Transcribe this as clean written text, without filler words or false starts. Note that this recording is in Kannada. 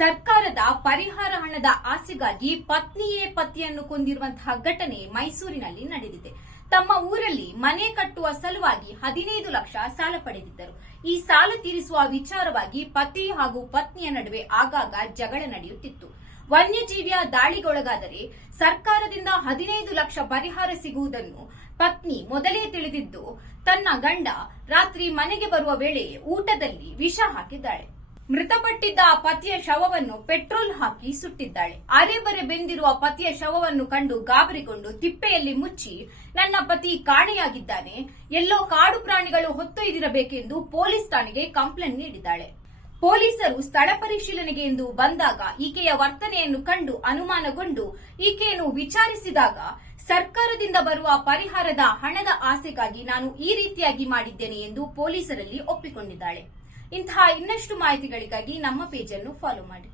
ಸರ್ಕಾರದ ಪರಿಹಾರ ಹಣದ ಆಸೆಗಾಗಿ ಪತ್ನಿಯೇ ಪತಿಯನ್ನು ಕೊಂದಿರುವಂತಹ ಘಟನೆ ಮೈಸೂರಿನಲ್ಲಿ ನಡೆದಿದೆ. ತಮ್ಮ ಊರಲ್ಲಿ ಮನೆ ಕಟ್ಟುವ ಸಲುವಾಗಿ 15 ಲಕ್ಷ ಸಾಲ ಪಡೆದಿದ್ದರು. ಈ ಸಾಲ ತೀರಿಸುವ ವಿಚಾರವಾಗಿ ಪತಿ ಹಾಗೂ ಪತ್ನಿಯ ನಡುವೆ ಆಗಾಗ ಜಗಳ ನಡೆಯುತ್ತಿತ್ತು. ವನ್ಯಜೀವಿಯ ದಾಳಿಗೊಳಗಾದರೆ ಸರ್ಕಾರದಿಂದ 15 ಲಕ್ಷ ಪರಿಹಾರ ಸಿಗುವುದನ್ನು ಪತ್ನಿ ಮೊದಲೇ ತಿಳಿದಿದ್ದು ತನ್ನ ಗಂಡ ರಾತ್ರಿ ಮನೆಗೆ ಬರುವ ವೇಳೆ ಊಟದಲ್ಲಿ ವಿಷ ಹಾಕಿದ್ದಾಳೆ. ಮೃತಪಟ್ಟಿದ್ದ ಪತಿಯ ಶವವನ್ನು ಪೆಟ್ರೋಲ್ ಹಾಕಿ ಸುಟ್ಟಿದ್ದಾಳೆ. ಅರೆಬರೆ ಬೆಂದಿರುವ ಪತಿಯ ಶವವನ್ನು ಕಂಡು ಗಾಬರಿಗೊಂಡು ತಿಪ್ಪೆಯಲ್ಲಿ ಮುಚ್ಚಿ ನನ್ನ ಪತಿ ಕಾಣೆಯಾಗಿದ್ದಾನೆ, ಎಲ್ಲೋ ಕಾಡು ಪ್ರಾಣಿಗಳು ಹೊತ್ತೊಯ್ದಿರಬೇಕೆಂದು ಪೊಲೀಸ್ ಠಾಣೆಗೆ ಕಂಪ್ಲೇಂಟ್ ನೀಡಿದ್ದಾಳೆ. ಪೊಲೀಸರು ಸ್ಥಳ ಪರಿಶೀಲನೆಗೆ ಎಂದು ಬಂದಾಗ ಈಕೆಯ ವರ್ತನೆಯನ್ನು ಕಂಡು ಅನುಮಾನಗೊಂಡು ಈಕೆಯನ್ನು ವಿಚಾರಿಸಿದಾಗ ಸರ್ಕಾರದಿಂದ ಬರುವ ಪರಿಹಾರದ ಹಣದ ಆಸೆಗಾಗಿ ನಾನು ಈ ರೀತಿಯಾಗಿ ಮಾಡಿದ್ದೇನೆ ಎಂದು ಪೊಲೀಸರಲ್ಲಿ ಒಪ್ಪಿಕೊಂಡಿದ್ದಾಳೆ. ಇಂತಹ ಇನ್ನಷ್ಟು ಮಾಹಿತಿಗಳಿಗಾಗಿ ನಮ್ಮ ಪೇಜ್ ಅನ್ನು ಫಾಲೋ ಮಾಡಿ.